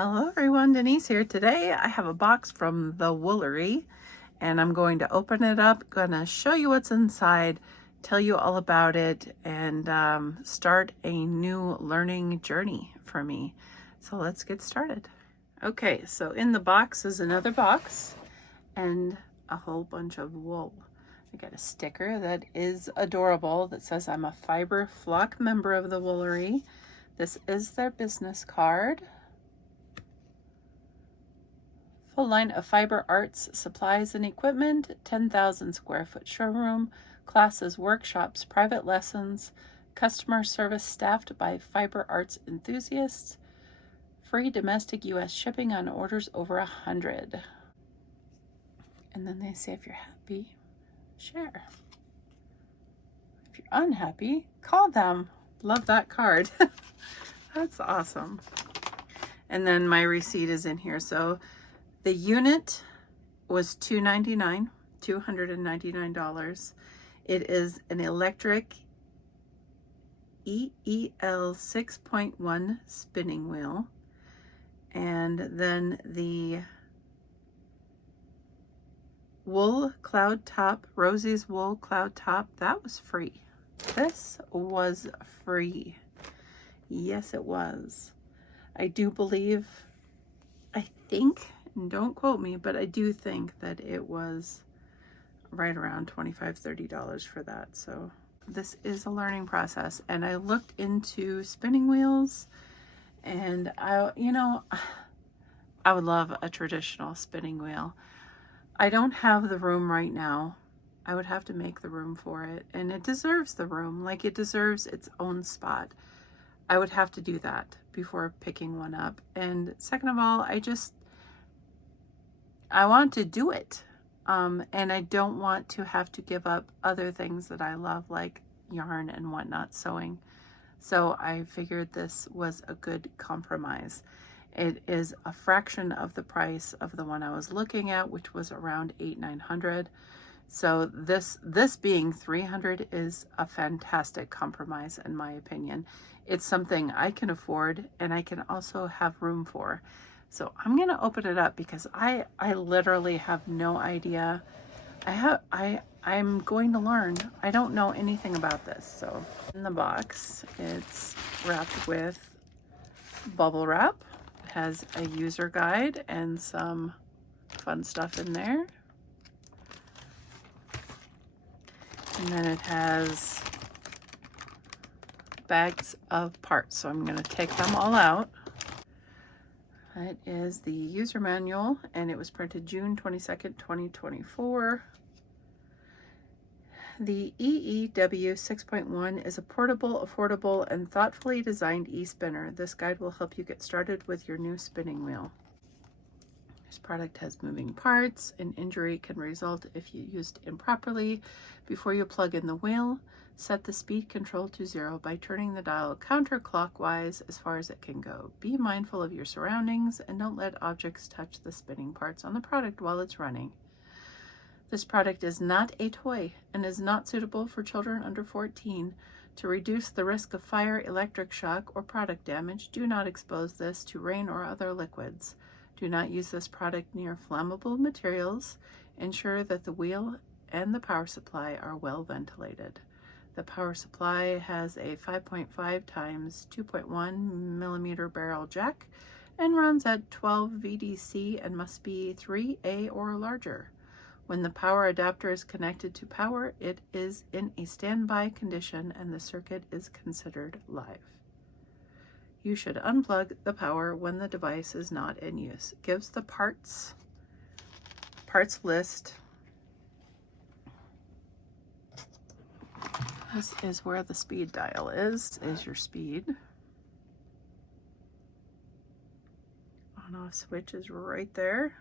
Hello everyone, Denise here. Today I have a box from the Woolery and I'm going to open it up, gonna show you what's inside, tell you all about it, and start a new learning journey for me. So let's get started. Okay, so in the box is another box and a whole bunch of wool. I got a sticker that is adorable that says I'm a Fiber Flock member of the Woolery. This is their business card. Full line of fiber arts, supplies, and equipment, 10,000 square foot showroom, classes, workshops, private lessons, customer service staffed by fiber arts enthusiasts, free domestic U.S. shipping on orders over 100. And then they say if you're happy, share. If you're unhappy, call them. Love that card. That's awesome. And then my receipt is in here. So the unit was $299. It is an Electric Eel 6.1 spinning wheel. And then the wool cloud top, Rosie's wool cloud top, that was free. This was free. Yes, it was. I do believe, I think, and don't quote me, but I do think that it was right around $25–30 for that. So this is a learning process, and I looked into spinning wheels, and I would love a traditional spinning wheel. I don't have the room right now. I would have to make the room for it, and it deserves the room, like it deserves its own spot. I would have to do that before picking one up. And second of all, I want to do it. And I don't want to have to give up other things that I love, like yarn and whatnot, sewing. So I figured this was a good compromise. It is a fraction of the price of the one I was looking at, which was around $800–900. So this being $300 is a fantastic compromise in my opinion. It's something I can afford and I can also have room for. So I'm gonna open it up because I literally have no idea. I'm going to learn. I don't know anything about this. So in the box, it's wrapped with bubble wrap. It has a user guide and some fun stuff in there. And then it has bags of parts. So I'm gonna take them all out. It is the user manual, and it was printed June 22nd, 2024. The EEW 6.1 is a portable, affordable, and thoughtfully designed e-spinner. This guide will help you get started with your new spinning wheel. This product has moving parts. An injury can result if you used improperly. Before you plug in the wheel, set the speed control to 0 by turning the dial counterclockwise as far as it can go. Be mindful of your surroundings and don't let objects touch the spinning parts on the product while it's running. This product is not a toy and is not suitable for children under 14. To reduce the risk of fire, electric shock, or product damage, do not expose this to rain or other liquids. Do not use this product near flammable materials. Ensure that the wheel and the power supply are well ventilated. The power supply has a 5.5 times 2.1 millimeter barrel jack and runs at 12 VDC and must be 3A or larger. When the power adapter is connected to power, it is in a standby condition and the circuit is considered live. You should unplug the power when the device is not in use. It gives the parts list. This is where the speed dial is your speed. On-off switch is right there.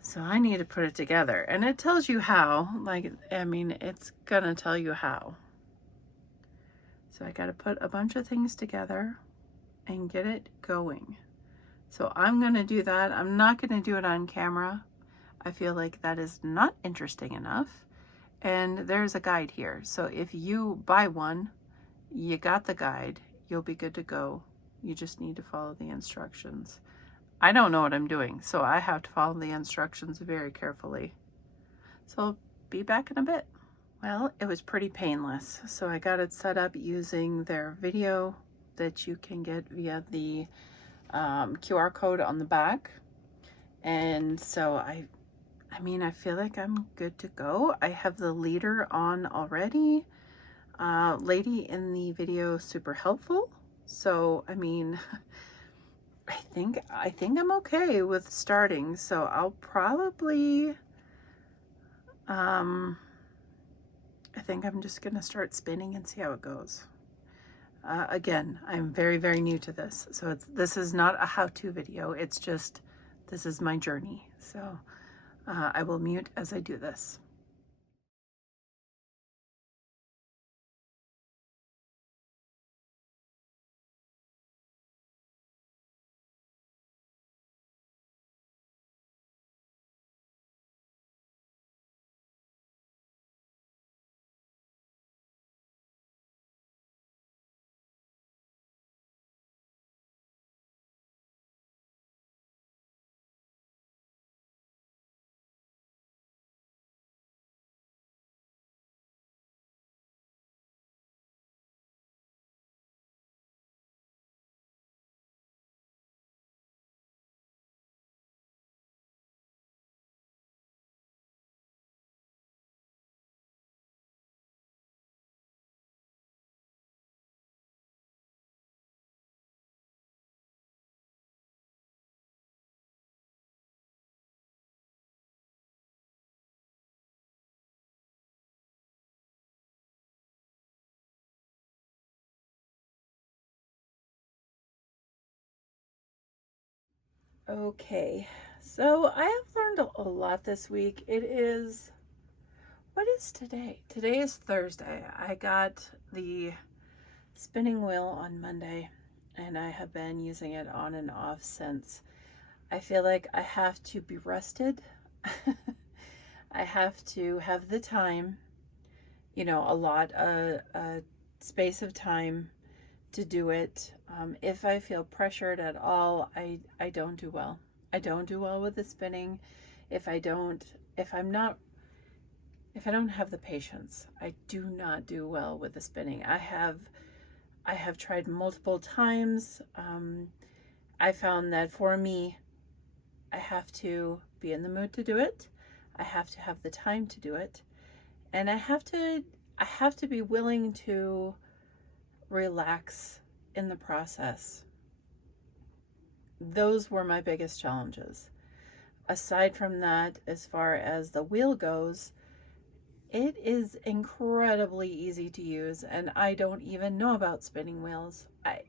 So I need to put it together, and it tells you how. It's gonna tell you how. So I got to put a bunch of things together and get it going. So I'm gonna do that. I'm not gonna do it on camera. I feel like that is not interesting enough. And there's a guide here. So if you buy one, you got the guide, you'll be good to go You just need to follow the instructions. I don't know what I'm doing, so I have to follow the instructions very carefully. So I'll be back in a bit. Well, it was pretty painless. So I got it set up using their video that you can get via the QR code on the back. And so I mean, I feel like I'm good to go. I have the leader on already. Lady in the video, super helpful. So, I mean, I think I'm okay with starting. So I'll probably, I think I'm just gonna start spinning and see how it goes. Again, I'm very, very new to this. So this is not a how-to video. It's just, this is my journey. So I will mute as I do this. Okay, so I have learned a lot this week. It is, what is today? Today is Thursday. I got the spinning wheel on Monday and I have been using it on and off since. I feel like I have to be rested. I have to have the time, you know, a space of time to do it. If I feel pressured at all, I don't do well. I don't do well with the spinning. If I don't have the patience, I do not do well with the spinning. I have tried multiple times. I found that for me, I have to be in the mood to do it. I have to have the time to do it. And I have to be willing to relax in the process. Those were my biggest challenges. Aside from that, as far as the wheel goes, it is incredibly easy to use, and I don't even know about spinning wheels.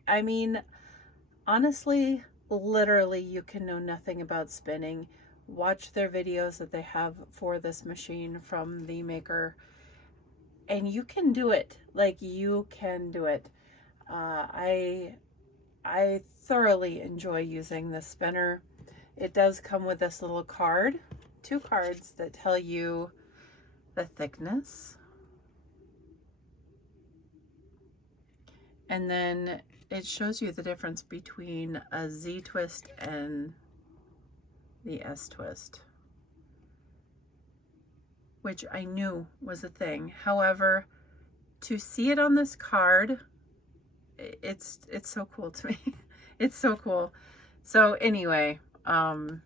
I mean, honestly, literally, you can know nothing about spinning. Watch their videos that they have for this machine from the maker, and you can do it. Like, you can do it. I thoroughly enjoy using the spinner. It does come with this little card, 2 cards that tell you the thickness. And then it shows you the difference between a Z twist and the S twist, which I knew was a thing. However, to see it on this card, it's so cool to me. It's so cool. So anyway, I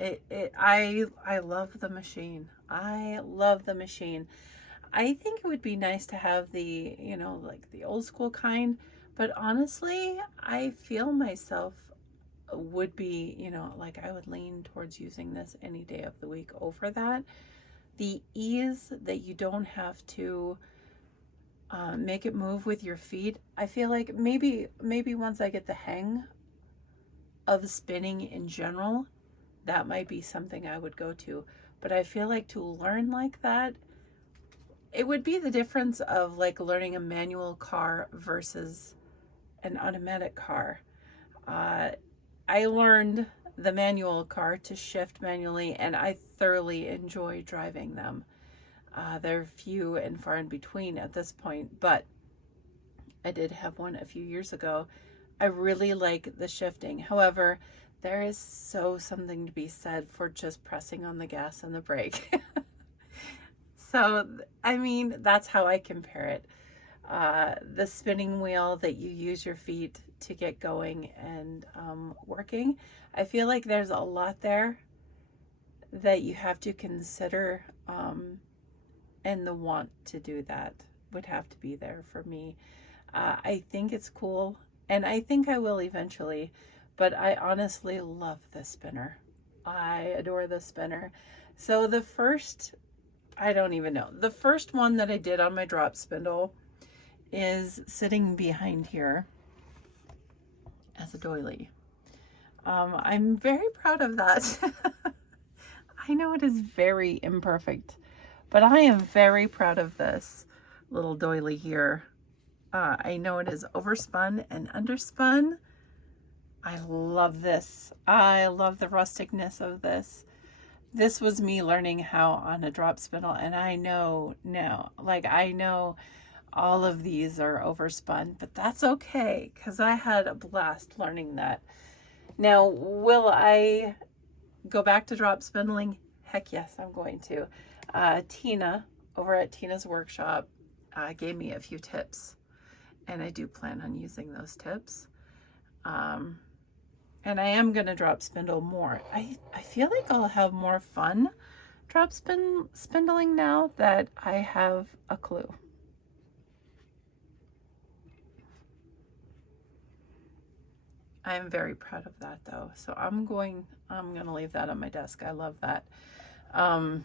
love the machine. I love the machine. I think it would be nice to have the, you know, like the old school kind, but honestly, I feel myself would be, you know, like I would lean towards using this any day of the week over that. The ease that you don't have to make it move with your feet. I feel like maybe once I get the hang of spinning in general, that might be something I would go to. But I feel like to learn like that, it would be the difference of like learning a manual car versus an automatic car. I learned the manual car to shift manually, and I thoroughly enjoy driving them. They're few and far in between at this point, but I did have one a few years ago. I really like the shifting. However, there is something to be said for just pressing on the gas and the brake. So, I mean, that's how I compare it. The spinning wheel that you use your feet to get going and working, I feel like there's a lot there that you have to consider, and the want to do that would have to be there for me. I think it's cool, and I think I will eventually, but I honestly love this spinner. I adore the spinner. So the first, I don't even know, the first one that I did on my drop spindle is sitting behind here as a doily. I'm very proud of that. I know it is very imperfect, but I am very proud of this little doily here. I know it is overspun and underspun. I love this. I love the rusticness of this. This was me learning how on a drop spindle, and I know now, like I know all of these are overspun, but that's okay because I had a blast learning that. Now, will I go back to drop spindling? Heck yes, I'm going to. Tina over at Tina's workshop gave me a few tips, and I do plan on using those tips. And I am going to drop spindle more. I feel like I'll have more fun drop spindling now that I have a clue. I am very proud of that though. So I'm going to leave that on my desk. I love that. I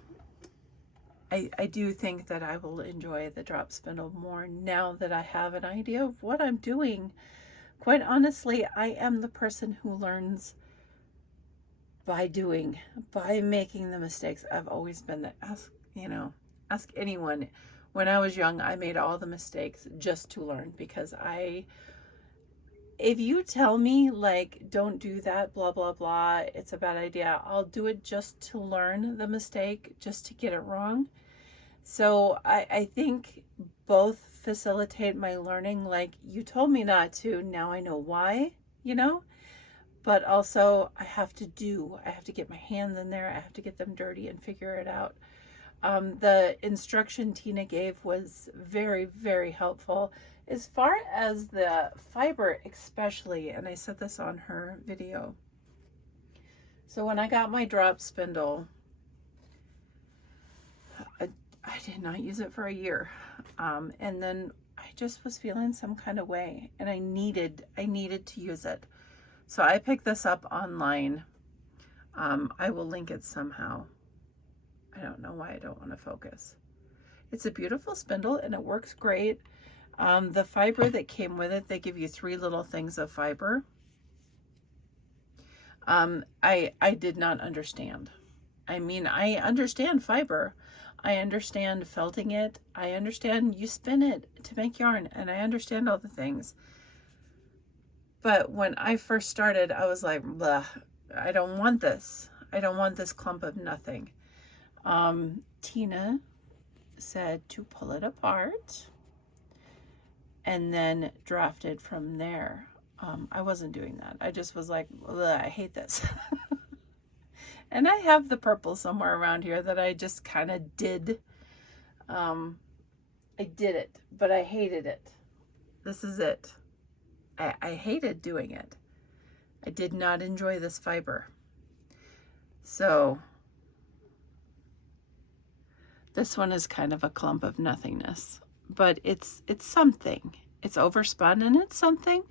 do think that I will enjoy the drop spindle more now that I have an idea of what I'm doing. Quite honestly, I am the person who learns by doing, by making the mistakes. I've always been that. Ask anyone. When I was young, I made all the mistakes just to learn because if you tell me like, don't do that, blah, blah, blah, it's a bad idea, I'll do it just to learn the mistake, just to get it wrong. So I think both facilitate my learning. Like, you told me not to, now I know why, but also I have to get my hands in there. I have to get them dirty and figure it out. The instruction Tina gave was very, very helpful as far as the fiber especially, and I said this on her video. So when I got my drop spindle, I did not use it for a year. And then I just was feeling some kind of way, and I needed to use it. So I picked this up online. I will link it somehow. I don't know why I don't want to focus. It's a beautiful spindle and it works great. The fiber that came with it, they give you 3 little things of fiber. I did not understand. I mean, I understand fiber. I understand felting it. I understand you spin it to make yarn, and I understand all the things. But when I first started, I was like, blah, I don't want this. I don't want this clump of nothing. Tina said to pull it apart and then draft it from there. I wasn't doing that. I just was like, I hate this. And I have the purple somewhere around here that I just kind of did. I did it, but I hated it. This is it. I hated doing it. I did not enjoy this fiber. So this one is kind of a clump of nothingness, but it's something. It's overspun and it's something.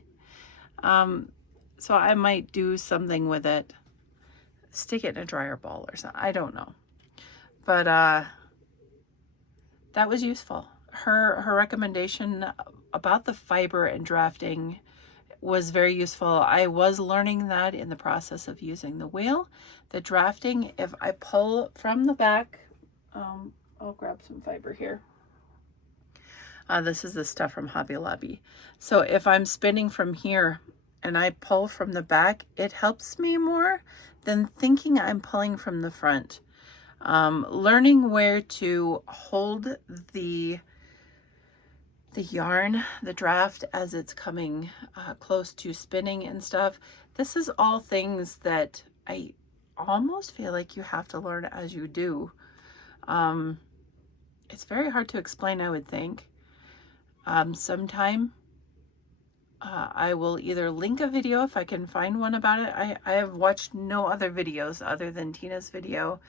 So I might do something with it. Stick it in a dryer ball or something. I don't know. But that was useful. Her recommendation about the fiber and drafting was very useful. I was learning that in the process of using the wheel. The drafting, if I pull from the back, I'll grab some fiber here. This is the stuff from Hobby Lobby. So if I'm spinning from here and I pull from the back, it helps me more than thinking I'm pulling from the front. Learning where to hold the the yarn, the draft as it's coming close to spinning and stuff. This is all things that I almost feel like you have to learn as you do. It's very hard to explain, I would think. Sometime I will either link a video if I can find one about it. I have watched no other videos other than Tina's video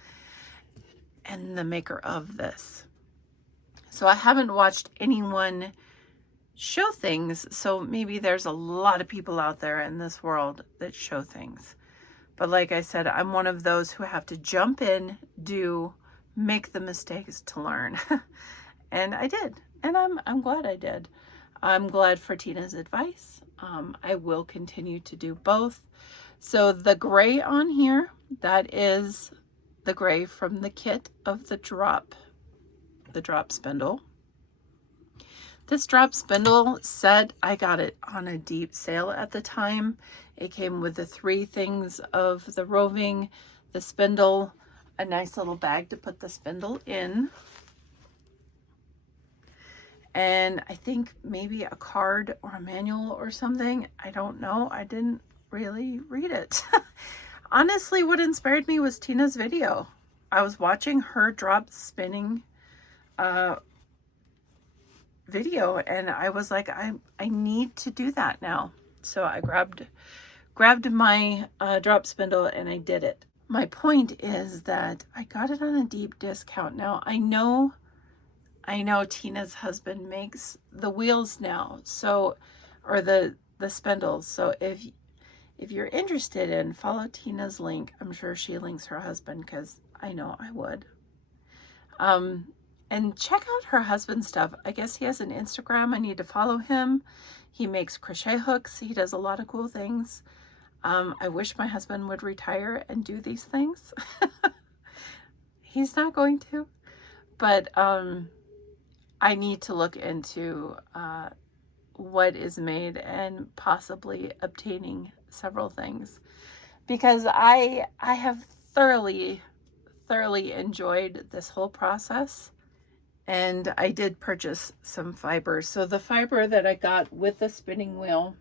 and the maker of this. So I haven't watched anyone show things, so maybe there's a lot of people out there in this world that show things. But like I said, I'm one of those who have to jump in, make the mistakes to learn. And I did, and I'm glad I did. I'm glad for Tina's advice. I will continue to do both. So the gray on here, that is the gray from the kit of the drop spindle. This drop spindle set, I got it on a deep sale at the time. It came with the 3 things of the roving, the spindle, a nice little bag to put the spindle in, and I think maybe a card or a manual or something. I don't know. I didn't really read it. Honestly, what inspired me was Tina's video. I was watching her drop spinning video, and I was like, I need to do that now. So I grabbed my drop spindle and I did it. My point is that I got it on a deep discount. Now I know Tina's husband makes the wheels now, so, or the spindles. So if you're interested in, follow Tina's link. I'm sure she links her husband because I know I would. And check out her husband's stuff. I guess he has an Instagram. I need to follow him. He makes crochet hooks. He does a lot of cool things. I wish my husband would retire and do these things. He's not going to, but I need to look into what is made and possibly obtaining several things, because I have thoroughly enjoyed this whole process. And I did purchase some fiber. So the fiber that I got with the spinning wheel,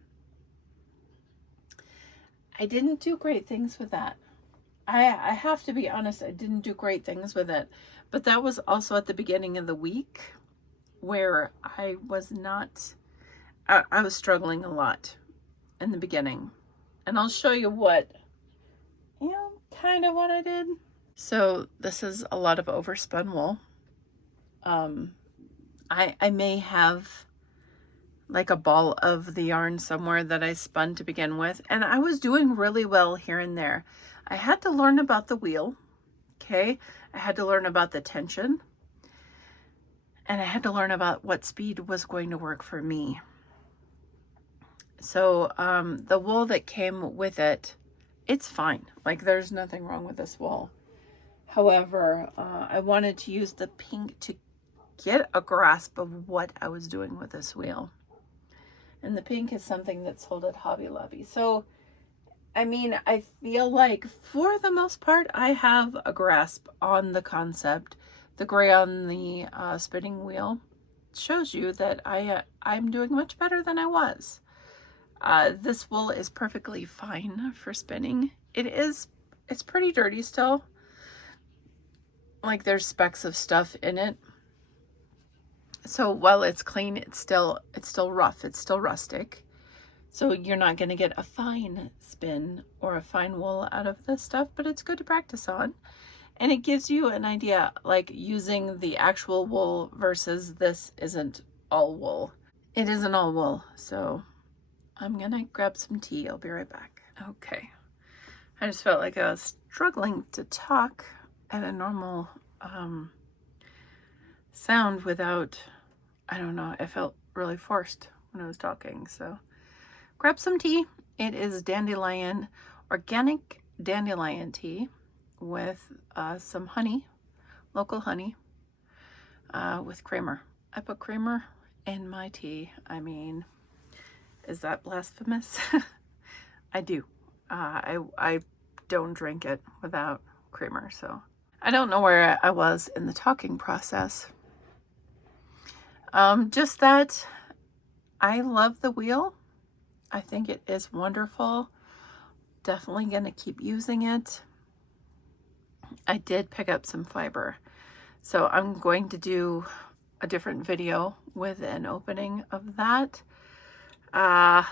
I didn't do great things with that. I have to be honest, I didn't do great things with it. But that was also at the beginning of the week where I was struggling a lot in the beginning. And I'll show you kind of what I did. So this is a lot of overspun wool. I may have like a ball of the yarn somewhere that I spun to begin with, and I was doing really well here and there. I had to learn about the wheel, okay? I had to learn about the tension, and I had to learn about what speed was going to work for me. So the wool that came with it, it's fine. Like, there's nothing wrong with this wool. However, I wanted to use the pink to get a grasp of what I was doing with this wheel. And the pink is something that's sold at Hobby Lobby. So, I mean, I feel like for the most part, I have a grasp on the concept. The gray on the spinning wheel shows you that I'm doing much better than I was. This wool is perfectly fine for spinning. It's pretty dirty still. Like, there's specks of stuff in it. So while it's clean, it's still rough. It's still rustic. So you're not going to get a fine spin or a fine wool out of this stuff, but it's good to practice on. And it gives you an idea, like using the actual wool versus this isn't all wool. It isn't all wool. So I'm going to grab some tea. I'll be right back. Okay. I just felt like I was struggling to talk at a normal sound without, I don't know, I felt really forced when I was talking. So grab some tea. It is dandelion, organic dandelion tea with some honey, local honey, with creamer. I put creamer in my tea. I mean, is that blasphemous? I do. I don't drink it without creamer, so I don't know where I was in the talking process. Just that I love the wheel. I think it is wonderful. Definitely going to keep using it. I did pick up some fiber, so I'm going to do a different video with an opening of that. I'm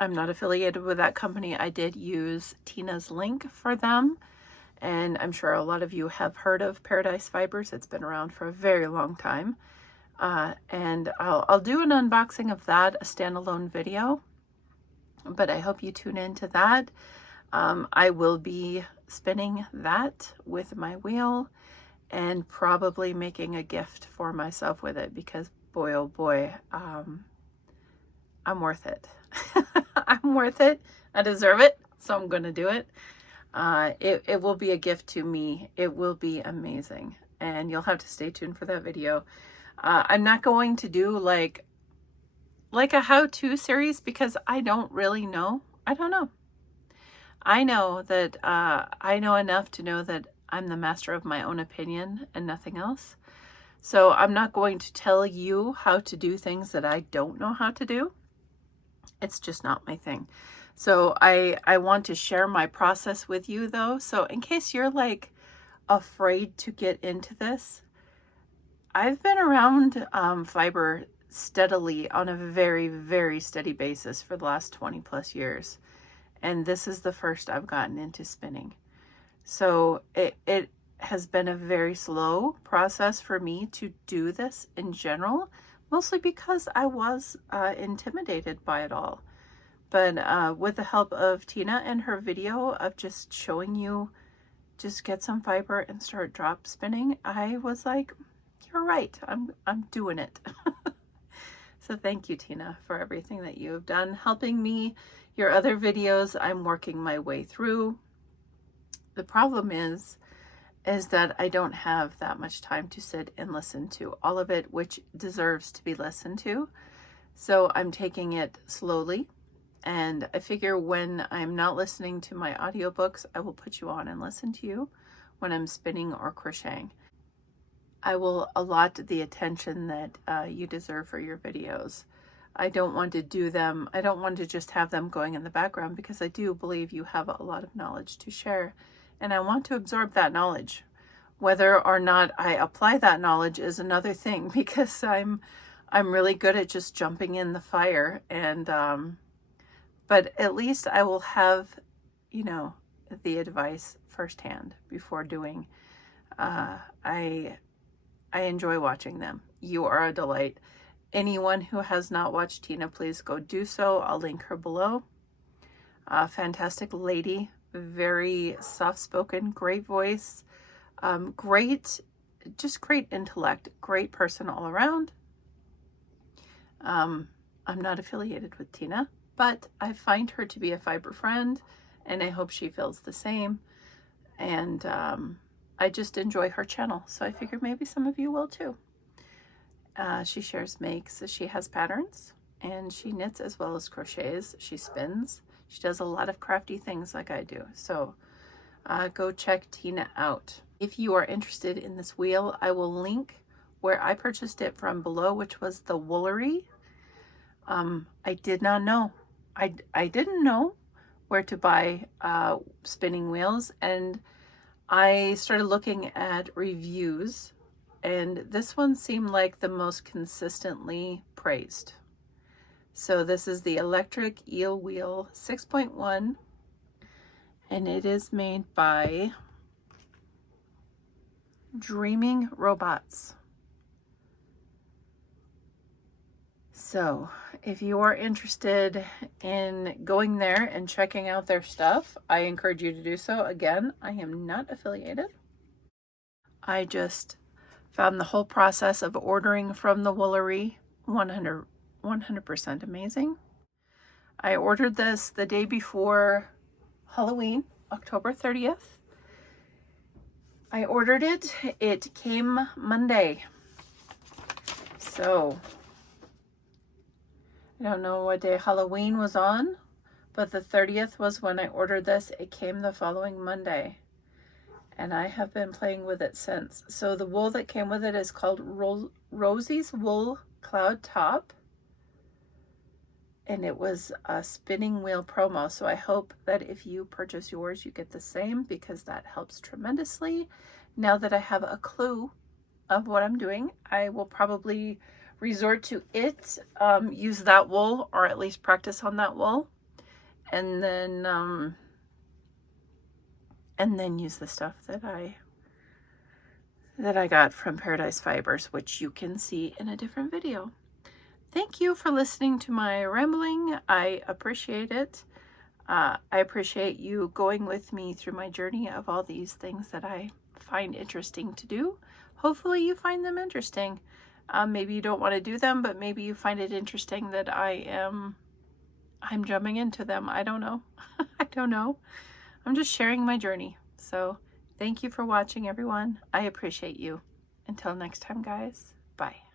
not affiliated with that company. I did use Tina's link for them, and I'm sure a lot of you have heard of Paradise Fibers. It's been around for a very long time. And I'll do an unboxing of that, a standalone video, but I hope you tune into that. I will be spinning that with my wheel and probably making a gift for myself with it, because boy, oh boy, I'm worth it. I'm worth it. I deserve it. So I'm going to do it. It will be a gift to me. It will be amazing. And you'll have to stay tuned for that video. I'm not going to do like a how-to series, because I don't really know. I don't know. I know that I know enough to know that I'm the master of my own opinion and nothing else. So I'm not going to tell you how to do things that I don't know how to do. It's just not my thing. So I want to share my process with you though. So in case you're like afraid to get into this, I've been around fiber steadily on a very, very steady basis for the last 20 plus years. And this is the first I've gotten into spinning. So it has been a very slow process for me to do this in general, mostly because I was intimidated by it all. But with the help of Tina and her video of just showing you, just get some fiber and start drop spinning, I was like, you're right, I'm doing it. So thank you, Tina, for everything that you have done, helping me. Your other videos, I'm working my way through. The problem is that I don't have that much time to sit and listen to all of it, which deserves to be listened to. So I'm taking it slowly. And I figure when I'm not listening to my audiobooks, I will put you on and listen to you when I'm spinning or crocheting. I will allot the attention that you deserve for your videos. I don't want to do them. I don't want to just have them going in the background, because I do believe you have a lot of knowledge to share, and I want to absorb that knowledge. Whether or not I apply that knowledge is another thing, because I'm really good at just jumping in the fire, and but at least I will have, you know, the advice firsthand before doing. I enjoy watching them. You are a delight. Anyone who has not watched Tina, please go do so. I'll link her below. Fantastic lady, very soft-spoken, great voice, just great intellect, great person all around. I'm not affiliated with Tina, but I find her to be a fiber friend, and I hope she feels the same. And I just enjoy her channel, so I figured maybe some of you will too. She shares makes, she has patterns, and she knits as well as crochets. She spins. She does a lot of crafty things like I do. So go check Tina out. If you are interested in this wheel, I will link where I purchased it from below, which was the Woolery. I did not know. I didn't know where to buy spinning wheels, and I started looking at reviews, and this one seemed like the most consistently praised. So this is the Electric Eel Wheel 6.1, and it is made by Dreaming Robots. So if you are interested in going there and checking out their stuff, I encourage you to do so. Again, I am not affiliated. I just found the whole process of ordering from the Woolery 100% amazing. I ordered this the day before Halloween, October 30th. I ordered it. It came Monday. So I don't know what day Halloween was on, but the 30th was when I ordered this. It came the following Monday. and I have been playing with it since. So the wool that came with it is called Rosie's Wool Cloud Top, and it was a spinning wheel promo. So I hope that if you purchase yours, you get the same, because that helps tremendously. Now that I have a clue of what I'm doing, I will probably resort to it, use that wool, or at least practice on that wool, and then use the stuff that I got from Paradise Fibers, which you can see in a different video. Thank you for listening to my rambling. I appreciate it. I appreciate you going with me through my journey of all these things that I find interesting to do. Hopefully you find them interesting. Maybe you don't want to do them, but maybe you find it interesting that I'm jumping into them. I don't know. I don't know. I'm just sharing my journey. So thank you for watching, everyone. I appreciate you. Until next time, guys. Bye.